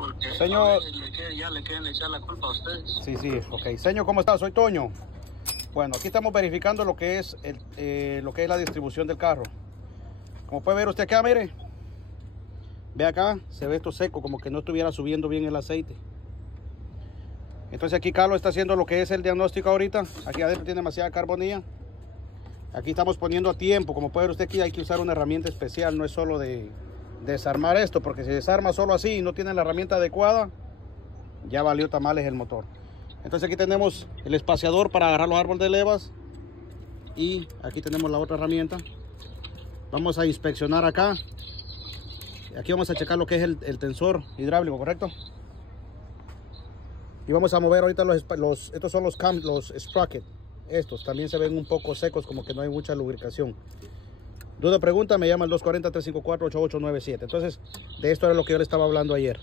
porque señor, a veces ya le quieren echar la culpa a ustedes. Sí, ok. Señor, ¿cómo está? Soy Toño. Bueno, aquí estamos verificando lo que es la distribución del carro. Como puede ver usted acá, mire. Ve acá, se ve esto seco, como que no estuviera subiendo bien el aceite. Entonces aquí Carlos está haciendo lo que es el diagnóstico ahorita. Aquí adentro tiene demasiada carbonía. Aquí estamos poniendo a tiempo. Como puede ver usted aquí, hay que usar una herramienta especial. No es solo de desarmar esto, porque si desarma solo así y no tiene la herramienta adecuada, ya valió tamales el motor. Entonces aquí tenemos el espaciador para agarrar los árboles de levas. Y aquí tenemos la otra herramienta. Vamos a inspeccionar acá. Aquí vamos a checar lo que es el tensor hidráulico, ¿correcto? Y vamos a mover ahorita estos son los sprockets. Estos también se ven un poco secos, como que no hay mucha lubricación. Duda, pregunta, me llama al 240-354-8897. Entonces, de esto era lo que yo le estaba hablando ayer.